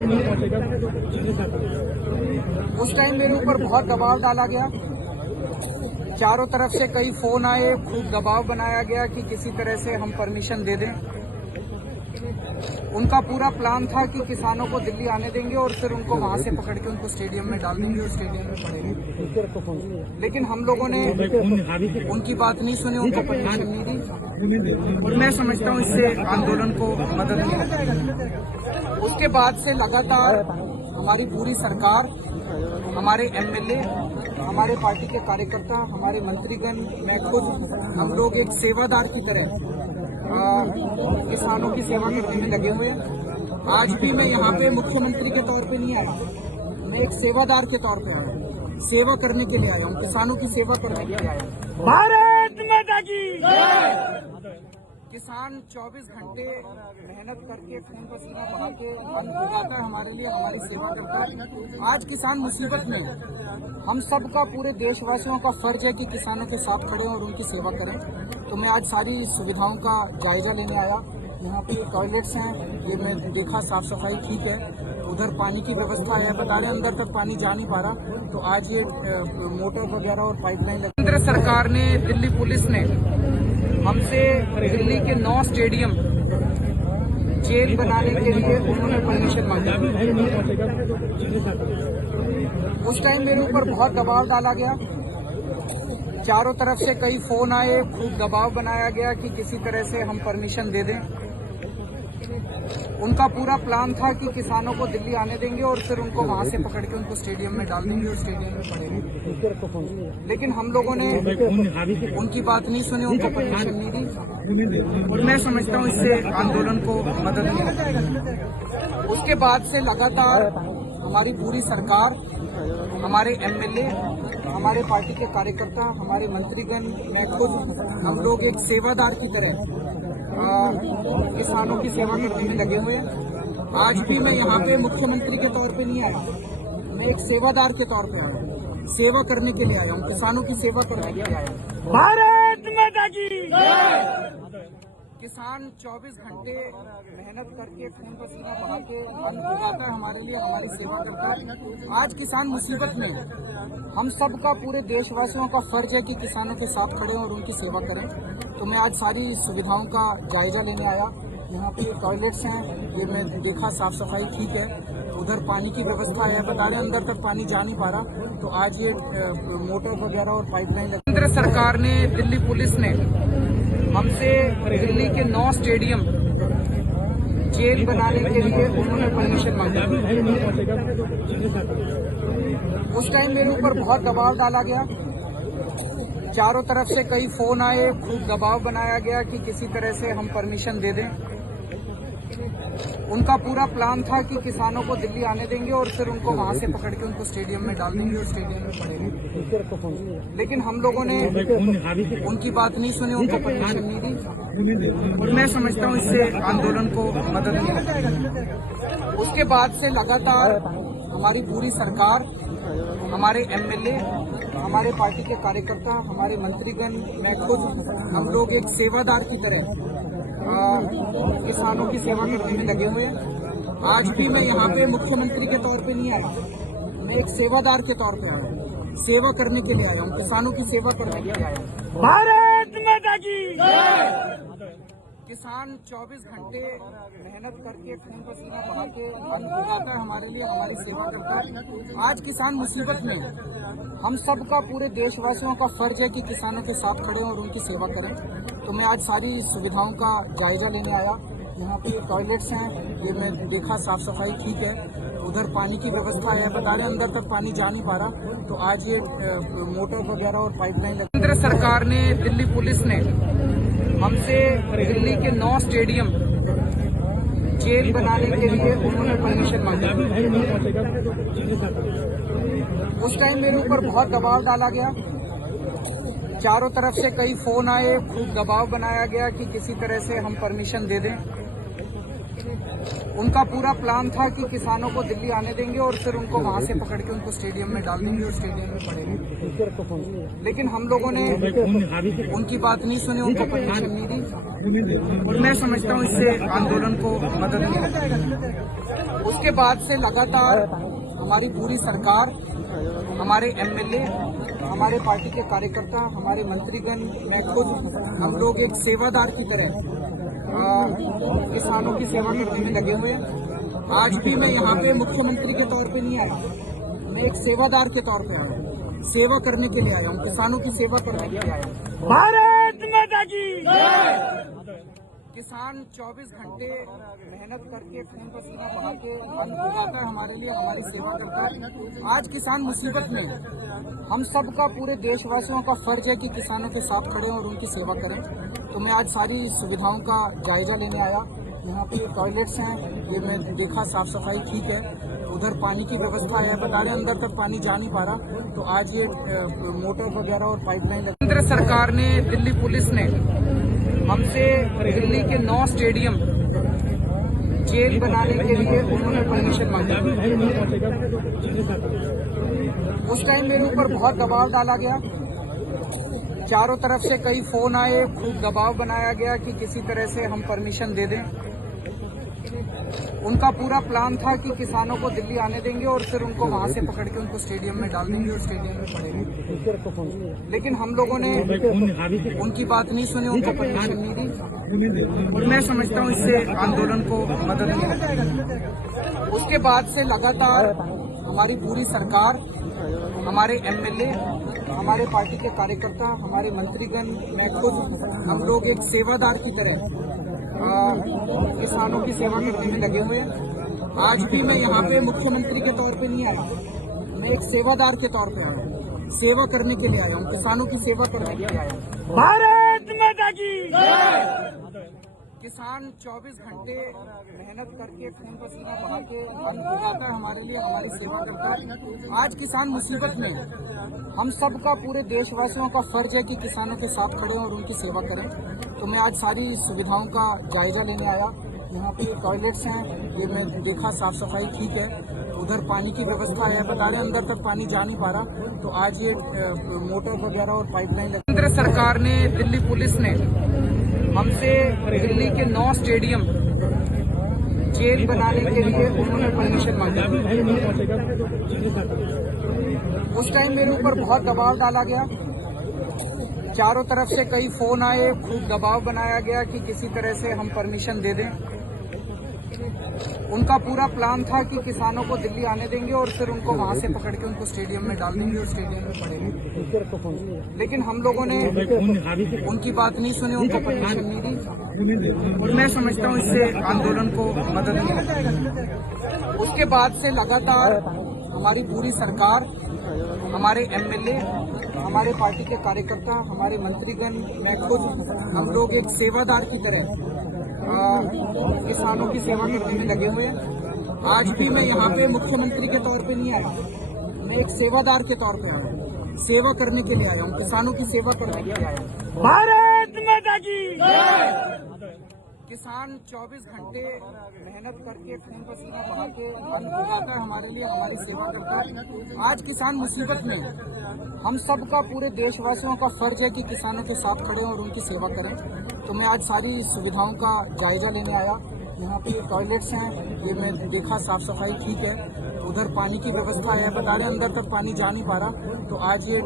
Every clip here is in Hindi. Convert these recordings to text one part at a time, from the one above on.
उस टाइम मेरे ऊपर बहुत दबाव डाला गया, चारों तरफ से कई फोन आए, खूब दबाव बनाया गया कि किसी तरह से हम परमिशन दे दें। उनका पूरा प्लान था कि किसानों को दिल्ली आने देंगे और फिर उनको वहां से पकड़ के उनको स्टेडियम में डाल देंगे और स्टेडियम में पड़ेंगे। लेकिन हम लोगों ने उनकी बात नहीं सुनी, उनको परमिशन नहीं दी और मैं समझता हूँ इससे आंदोलन को मदद मिली। उसके बाद से लगातार हमारी पूरी सरकार, हमारे एमएलए, हमारे पार्टी के कार्यकर्ता, हमारे मंत्रीगण, मैं खुद, हम लोग एक सेवादार की तरह किसानों की सेवा करने में लगे हुए हैं। आज भी मैं यहाँ पे मुख्यमंत्री के तौर पे नहीं आया, मैं एक सेवादार के तौर पे आया, सेवा करने के लिए आया हूँ, किसानों की सेवा करने के लिए आया हूँ। भारत माता की किसान 24 घंटे मेहनत करके खून पसीना बहा के अन्न उगाता है हमारे लिए, हमारी सेवा करता है। आज किसान मुसीबत में है, हम सबका, पूरे देशवासियों का फर्ज है कि किसानों के साथ खड़े और उनकी सेवा करें। तो मैं आज सारी सुविधाओं का जायजा लेने आया। यहाँ पे टॉयलेट्स हैं, ये मैं देखा, साफ सफाई ठीक है, उधर पानी की व्यवस्था है, बता रहे अंदर तक पानी जा नहीं पा रहा, तो आज ये मोटर वगैरह और पाइपलाइन। केंद्र सरकार ने, दिल्ली पुलिस ने हमसे दिल्ली के 9 स्टेडियम जेल बनाने के लिए उन्होंने परमिशन मांगी। उस टाइम मेरे ऊपर बहुत दबाव डाला गया, चारों तरफ से कई फोन आए, खूब दबाव बनाया गया कि किसी तरह से हम परमिशन दे दें। उनका पूरा प्लान था कि किसानों को दिल्ली आने देंगे और फिर उनको वहां से पकड़ के उनको स्टेडियम में डाल देंगे और स्टेडियम में पड़ेंगे। लेकिन हम लोगों ने उनकी बात नहीं सुनी, उनको परमिशन नहीं दी और मैं समझता हूँ इससे आंदोलन को मदद मिली। उसके बाद से लगातार हमारी पूरी सरकार, हमारे एमएलए, हमारे पार्टी के कार्यकर्ता, हमारे मंत्रीगण, मैं खुद, हम लोग एक सेवादार की तरह किसानों की सेवा करने में लगे हुए हैं। आज भी मैं यहाँ पे मुख्यमंत्री के तौर पे नहीं आया, मैं एक सेवादार के तौर पे आया, सेवा करने के लिए आया हूँ, किसानों की सेवा करने के लिए आया हूँ। भारत माता की किसान 24 घंटे मेहनत करके खून पसीना बहा के अन्न उगाता है हमारे लिए, हमारी सेवा करता है। आज किसान मुसीबत में है, हम सबका, पूरे देशवासियों का फर्ज है कि किसानों के साथ खड़े और उनकी सेवा करें। तो मैं आज सारी सुविधाओं का जायजा लेने आया। यहाँ पे टॉयलेट्स हैं, ये मैं देखा, साफ सफाई ठीक है, उधर पानी की व्यवस्था है, बता रहे अंदर तक पानी जा नहीं पा रहा, तो आज ये मोटर वगैरह और पाइपलाइन। केंद्र सरकार ने, दिल्ली पुलिस ने हमसे दिल्ली के 9 स्टेडियम जेल बनाने के लिए उन्होंने परमिशन मांगी। उस टाइम मेरे ऊपर बहुत दबाव डाला गया, चारों तरफ से कई फोन आए, खूब दबाव बनाया गया कि किसी तरह से हम परमिशन दे दें। उनका पूरा प्लान था कि किसानों को दिल्ली आने देंगे और फिर उनको वहां से पकड़ के उनको स्टेडियम में डाल देंगे और स्टेडियम में पड़ेंगे। लेकिन हम लोगों ने उनकी बात नहीं सुनी, उनको परमिशन नहीं दी और मैं समझता हूँ इससे आंदोलन को मदद मिली। उसके बाद से लगातार हमारी पूरी सरकार, हमारे एमएलए, हमारे पार्टी के कार्यकर्ता, हमारे मंत्रीगण, मैं खुद, हम लोग एक सेवादार की तरह किसानों की सेवा करने में लगे हुए हैं। आज भी मैं यहाँ पे मुख्यमंत्री के तौर पे नहीं आया, मैं एक सेवादार के तौर पे आया, सेवा करने के लिए आया हूँ, किसानों की सेवा करने के लिए आया हूँ। भारत माता की किसान 24 घंटे मेहनत करके खून पसीना बहा के अन्न उगाता है हमारे लिए, हमारी सेवा करता है। आज किसान मुसीबत में है, हम सबका, पूरे देशवासियों का फर्ज है कि किसानों के साथ खड़े और उनकी सेवा करें। तो मैं आज सारी सुविधाओं का जायजा लेने आया। यहाँ पे टॉयलेट्स हैं, ये मैं देखा, साफ सफाई ठीक है, उधर पानी की व्यवस्था है, बता रहे अंदर तक पानी जा नहीं पा रहा, तो आज ये मोटर वगैरह और पाइपलाइन। केंद्र सरकार ने, दिल्ली पुलिस ने हमसे दिल्ली के 9 स्टेडियम जेल बनाने के लिए उन्होंने परमिशन मांगी। उस टाइम मेरे ऊपर बहुत दबाव डाला गया, चारों तरफ से कई फोन आए, खूब दबाव बनाया गया कि किसी तरह से हम परमिशन दे दें। उनका पूरा प्लान था कि किसानों को दिल्ली आने देंगे और फिर उनको वहां से पकड़ के उनको स्टेडियम में डाल देंगे और स्टेडियम में पड़ेंगे। लेकिन हम लोगों ने उनकी बात नहीं सुनी, उनको परमिशन नहीं दी और मैं समझता हूँ इससे आंदोलन को मदद मिली। उसके बाद से लगातार हमारी पूरी सरकार, हमारे एमएलए, हमारे पार्टी के कार्यकर्ता, हमारे मंत्रीगण, मैं खुद, हम लोग एक सेवादार की तरह किसानों की सेवा करने में लगे हुए हैं। आज भी मैं यहाँ पे मुख्यमंत्री के तौर पे नहीं आया, मैं एक सेवादार के तौर पे आया हूँ, सेवा करने के लिए आया हूँ, किसानों की सेवा करने के लिए आया हूँ। भारत माता की किसान 24 घंटे मेहनत करके खून पसीना बहा के अन्न उगाता है हमारे लिए, हमारी सेवा करता है। आज किसान मुसीबत में है, हम सबका, पूरे देशवासियों का फर्ज है कि किसानों के साथ खड़े और उनकी सेवा करें। तो मैं आज सारी सुविधाओं का जायजा लेने आया। यहाँ पे टॉयलेट्स हैं, ये मैं देखा साफ सफाई ठीक है, उधर पानी की व्यवस्था है, बता रहे अंदर तक पानी जा नहीं पा रहा। तो आज ये मोटर वगैरह और पाइपलाइन, केंद्र सरकार ने, दिल्ली पुलिस ने हमसे दिल्ली के 9 स्टेडियम जेल बनाने के लिए उन्होंने परमिशन मांगी। उस टाइम मेरे ऊपर बहुत दबाव डाला गया, चारों तरफ से कई फोन आए, खूब दबाव बनाया गया कि किसी तरह से हम परमिशन दे दें। उनका पूरा प्लान था कि किसानों को दिल्ली आने देंगे और फिर उनको वहां से पकड़ के उनको स्टेडियम में डाल देंगे और स्टेडियम में पड़ेंगे। लेकिन हम लोगों ने उनकी बात नहीं सुनी, उनको परमिशन नहीं दी और मैं समझता हूँ इससे आंदोलन को मदद मिली। उसके बाद से लगातार हमारी पूरी सरकार, हमारे एमएलए, हमारे पार्टी के कार्यकर्ता, हमारे मंत्रीगण, मैं खुद, हम लोग एक सेवादार की तरह किसानों की सेवा करने में लगे हुए हैं। आज भी मैं यहाँ पे मुख्यमंत्री के तौर पे नहीं आया, मैं एक सेवादार के तौर पे आया हूँ, सेवा करने के लिए आया हूँ, किसानों की सेवा करने के लिए आया हूँ। भारत माता की किसान 24 घंटे मेहनत करके खून पसीना बहा के अन्न उगाता है हमारे लिए, हमारी सेवा करता है। आज किसान मुसीबत में है, हम सबका, पूरे देशवासियों का फर्ज है कि किसानों के साथ खड़े और उनकी सेवा करें। तो मैं आज सारी सुविधाओं का जायजा लेने आया। यहाँ पे टॉयलेट्स हैं, ये मैं देखा साफ सफाई ठीक है, उधर पानी की व्यवस्था है, बता रहे अंदर तक पानी जा नहीं पा रहा। तो आज ये मोटर वगैरह और पाइपलाइन, केंद्र सरकार ने, दिल्ली पुलिस ने हमसे दिल्ली के 9 स्टेडियम जेल बनाने के लिए उन्होंने परमिशन मांगी। उस टाइम मेरे ऊपर बहुत दबाव डाला गया, चारों तरफ से कई फोन आए, खूब दबाव बनाया गया कि किसी तरह से हम परमिशन दे दें। उनका पूरा प्लान था कि किसानों को दिल्ली आने देंगे और फिर उनको वहां से पकड़ के उनको स्टेडियम में डाल देंगे और स्टेडियम में पड़ेंगे। लेकिन हम लोगों ने उनकी बात नहीं सुनी, उनको परमिशन नहीं दी और मैं समझता हूँ इससे आंदोलन को मदद मिली। उसके बाद से लगातार हमारी पूरी सरकार, हमारे एमएलए, हमारे पार्टी के कार्यकर्ता, हमारे मंत्रीगण, मैं खुद, हम लोग एक सेवादार की तरह किसानों की सेवा करने में लगे हुए हैं। आज भी मैं यहाँ पे मुख्यमंत्री के तौर पे नहीं आया, मैं एक सेवादार के तौर पे आया हूँ, सेवा करने के लिए आया हूँ, किसानों की सेवा करने के लिए आया हूँ। भारत माता की किसान 24 घंटे मेहनत करके खून पसीना बहा के अन्न उगाता है हमारे लिए, हमारी सेवा करता है। आज किसान मुसीबत में है, हम सबका, पूरे देशवासियों का फर्ज है कि किसानों के साथ खड़े और उनकी सेवा करें। तो मैं आज सारी सुविधाओं का जायजा लेने आया। यहाँ पे टॉयलेट्स हैं, ये मैं देखा साफ सफाई ठीक है, उधर पानी की व्यवस्था है, बता रहे अंदर तक पानी जा नहीं पा रहा। तो आज ये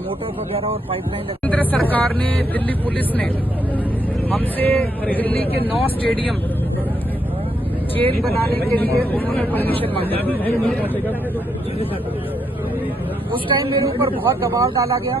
मोटर वगैरह और पाइपलाइन, केंद्र सरकार ने, दिल्ली पुलिस ने हमसे दिल्ली के 9 स्टेडियम जेल बनाने के लिए उन्होंने परमिशन मांगी। उस टाइम मेरे ऊपर बहुत दबाव डाला गया,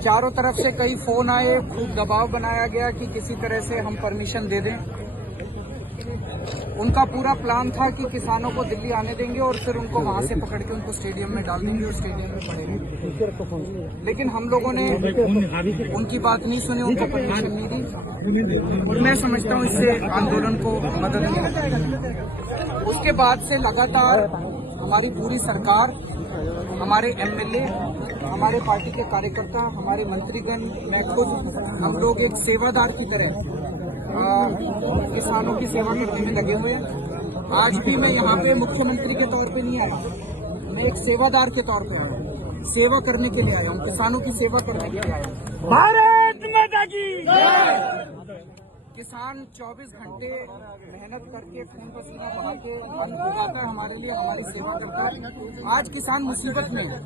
चारों तरफ से कई फोन आए, खूब दबाव बनाया गया कि किसी तरह से हम परमिशन दे दें। उनका पूरा प्लान था कि किसानों को दिल्ली आने देंगे और फिर उनको वहां से पकड़ के उनको स्टेडियम में डाल देंगे और स्टेडियम में पड़ेंगे। लेकिन हम लोगों ने उनकी बात नहीं सुनी, उनको परमिशन नहीं दी और मैं समझता हूँ इससे आंदोलन को मदद मिली। उसके बाद से लगातार हमारी पूरी सरकार, हमारे एमएलए, हमारे पार्टी के कार्यकर्ता, हमारे मंत्रीगण, मैं खुद, हम लोग एक सेवादार की तरह किसानों की सेवा करने में लगे हुए हैं। आज भी मैं यहाँ पे मुख्यमंत्री के तौर पे नहीं आया, मैं एक सेवादार के तौर पे आया, सेवा करने के लिए आया हूँ, किसानों की सेवा करने के लिए आया हूँ। भारत माता की किसान 24 घंटे मेहनत करके खून पसीना बहा के अन्न उगाता है हमारे लिए, हमारी सेवा करता है। आज किसान मुसीबत में है,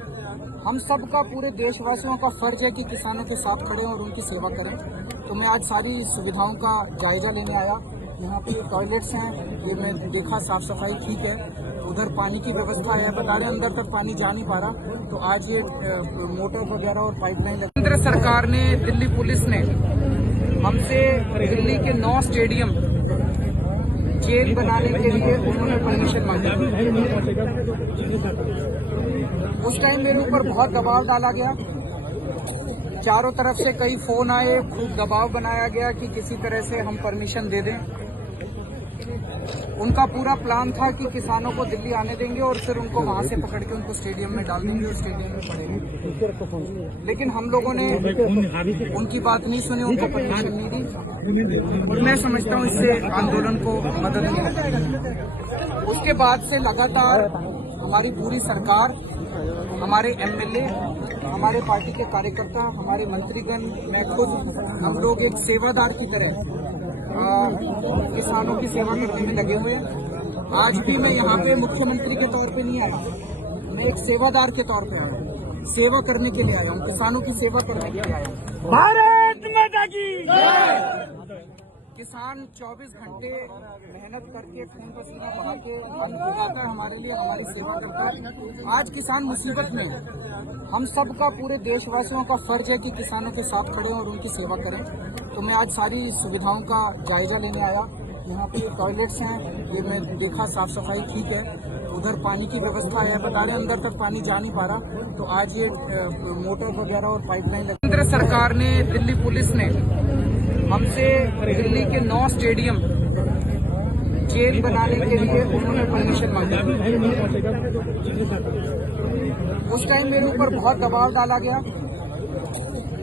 हम सबका, पूरे देशवासियों का फर्ज है कि किसानों के साथ खड़े और उनकी सेवा करें। तो मैं आज सारी सुविधाओं का जायजा लेने आया। यहाँ पे टॉयलेट्स हैं, ये मैं देखा साफ सफाई ठीक है, उधर पानी की व्यवस्था है, बता रहे अंदर तक पानी जा नहीं पा रहा। तो आज ये मोटर वगैरह और पाइपलाइन, केंद्र सरकार ने, दिल्ली पुलिस ने हमसे दिल्ली के 9 स्टेडियम जेल बनाने के लिए उन्होंने परमिशन मांगी। उस टाइम मेरे ऊपर बहुत दबाव डाला गया, चारों तरफ से कई फोन आए, खूब दबाव बनाया गया कि किसी तरह से हम परमिशन दे दें। उनका पूरा प्लान था कि किसानों को दिल्ली आने देंगे और फिर उनको वहां से पकड़ के उनको स्टेडियम में डाल देंगे और स्टेडियम में पड़ेंगे। लेकिन हम लोगों ने उनकी बात नहीं सुनी, उनको परमिशन नहीं दी और मैं समझता हूँ इससे आंदोलन को मदद मिली। उसके बाद से लगातार हमारी पूरी सरकार, हमारे एमएलए, हमारे पार्टी के कार्यकर्ता, हमारे मंत्रीगण, मैं खुद, हम लोग एक सेवादार की तरह किसानों की सेवा करने में लगे हुए हैं। आज भी मैं यहाँ पे मुख्यमंत्री के तौर पे नहीं आया, मैं एक सेवादार के तौर पे आया, सेवा करने के लिए आया हूँ, किसानों की सेवा करने के लिए आया हूँ। भारत माता की किसान 24 घंटे मेहनत करके खून पसीना बहा के अन्न उगाता है हमारे लिए, हमारी सेवा करता है। आज किसान मुसीबत में है, हम सबका, पूरे देशवासियों का फर्ज है कि किसानों के साथ खड़े और उनकी सेवा करें। तो मैं आज सारी सुविधाओं का जायजा लेने आया। यहाँ पे टॉयलेट्स हैं, ये मैं देखा साफ सफाई ठीक है, उधर पानी की व्यवस्था है, बता रहे अंदर तक पानी जा नहीं पा रहा। तो आज ये मोटर वगैरह और पाइपलाइन, केंद्र सरकार ने, दिल्ली पुलिस ने हमसे दिल्ली के 9 स्टेडियम जेल बनाने के लिए उन्होंने परमिशन मांगी। उस टाइम मेरे ऊपर बहुत दबाव डाला गया,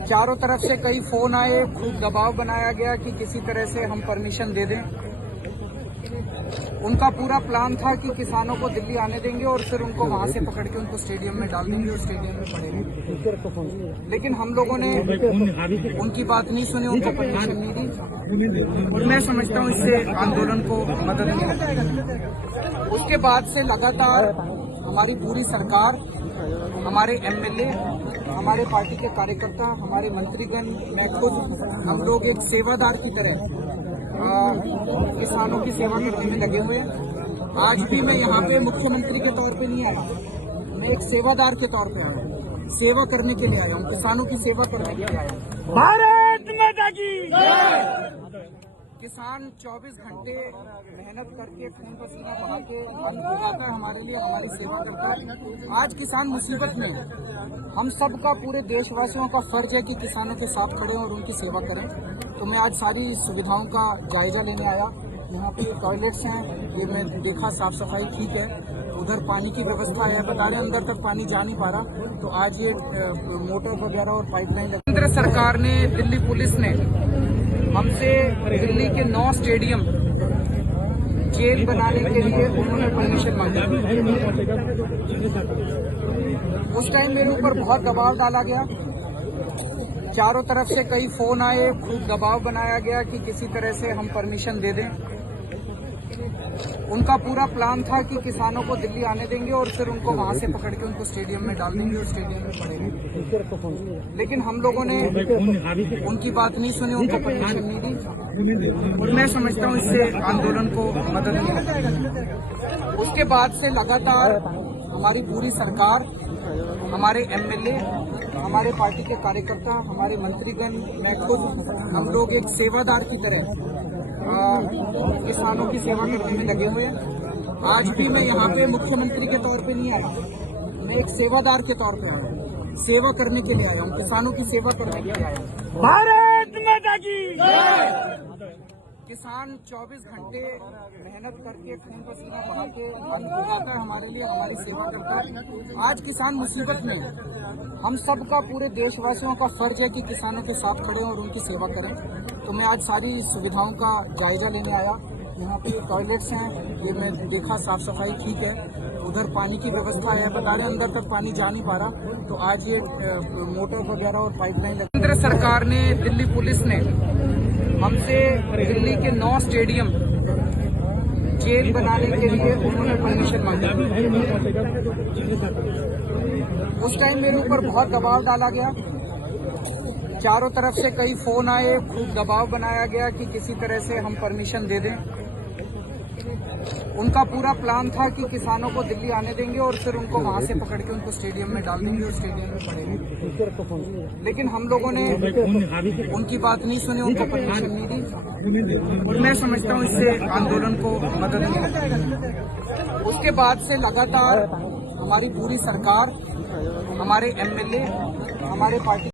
चारों तरफ से कई फोन आए, खूब दबाव बनाया गया कि किसी तरह से हम परमिशन दे दें। उनका पूरा प्लान था कि किसानों को दिल्ली आने देंगे और फिर उनको वहां से पकड़ के उनको स्टेडियम में डाल देंगे और स्टेडियम में पड़ेंगे। लेकिन हम लोगों ने उनकी बात नहीं सुनी, उनको परमिशन नहीं दी और मैं समझता हूँ इससे आंदोलन को मदद मिली। उसके बाद से लगातार हमारी पूरी सरकार, हमारे एमएलए, हमारे पार्टी के कार्यकर्ता, हमारे मंत्रीगण, मैं खुद, हम लोग एक सेवादार की तरह किसानों की सेवा करने में लगे हुए हैं। आज भी मैं यहाँ पे मुख्यमंत्री के तौर पे नहीं आया, मैं एक सेवादार के तौर पे आया, सेवा करने के लिए आया हूँ, किसानों की सेवा करने के लिए आया हूँ। भारत माता की किसान 24 घंटे मेहनत करके खून पसीना बहा के अन्न उगाता है हमारे लिए, हमारी सेवा करता है। आज किसान मुसीबत में है, हम सबका, पूरे देशवासियों का फर्ज है कि किसानों के साथ खड़े और उनकी सेवा करें। तो मैं आज सारी सुविधाओं का जायजा लेने आया। यहाँ पे टॉयलेट्स हैं, ये मैं देखा साफ सफाई ठीक है, उधर पानी की व्यवस्था है, बता रहे अंदर तक पानी जा नहीं पा रहा। तो आज ये मोटर वगैरह और पाइपलाइन, केंद्र सरकार ने, दिल्ली पुलिस ने हमसे दिल्ली के 9 स्टेडियम जेल बनाने के लिए उन्होंने परमिशन मांगी। उस टाइम मेरे ऊपर बहुत दबाव डाला गया, चारों तरफ से कई फोन आए, खूब दबाव बनाया गया कि किसी तरह से हम परमिशन दे दें। उनका पूरा प्लान था कि किसानों को दिल्ली आने देंगे और फिर उनको वहां से पकड़ के उनको स्टेडियम में डाल देंगे और स्टेडियम में पड़ेंगे। लेकिन हम लोगों ने उनकी बात नहीं सुनी, उनको परमिशन नहीं दी और मैं समझता हूँ इससे आंदोलन को मदद मिली। उसके बाद से लगातार हमारी पूरी सरकार, हमारे एमएलए, हमारे पार्टी के कार्यकर्ता, हमारे मंत्रीगण, मैं खुद, हम लोग एक सेवादार की तरह किसानों की सेवा करने में लगे हुए हैं। आज भी मैं यहाँ पे मुख्यमंत्री के तौर पे नहीं आया, मैं एक सेवादार के तौर पे आया, सेवा करने के लिए आया हूँ, किसानों की सेवा करने के लिए आया हूँ। भारत माता की किसान 24 घंटे मेहनत करके खून पसीना बहा के अन्न उगाता है हमारे लिए, हमारी सेवा करता है। आज किसान मुसीबत में है, हम सबका, पूरे देशवासियों का फर्ज है कि किसानों के साथ खड़े और उनकी सेवा करें। तो मैं आज सारी सुविधाओं का जायजा लेने आया। यहाँ पे टॉयलेट्स हैं, ये मैं देखा साफ सफाई ठीक है, उधर पानी की व्यवस्था है, बता रहे अंदर तक पानी जा नहीं पा रहा। तो आज ये मोटर वगैरह और पाइपलाइन केंद्र सरकार ने, दिल्ली पुलिस ने हमसे दिल्ली के 9 स्टेडियम जेल बनाने के लिए उन्होंने परमिशन मांगी। उस टाइम मेरे ऊपर बहुत दबाव डाला गया, चारों तरफ से कई फोन आए, खूब दबाव बनाया गया कि किसी तरह से हम परमिशन दे दें। उनका पूरा प्लान था कि किसानों को दिल्ली आने देंगे और फिर उनको वहां से पकड़ के उनको स्टेडियम में डाल देंगे और स्टेडियम में पड़ेंगे। लेकिन हम लोगों ने उनकी बात नहीं सुनी, उनको परमिशन नहीं दी। मैं समझता हूँ इससे आंदोलन को मदद मिली। उसके बाद से लगातार हमारी पूरी सरकार, हमारे MLA, हमारे पार्टी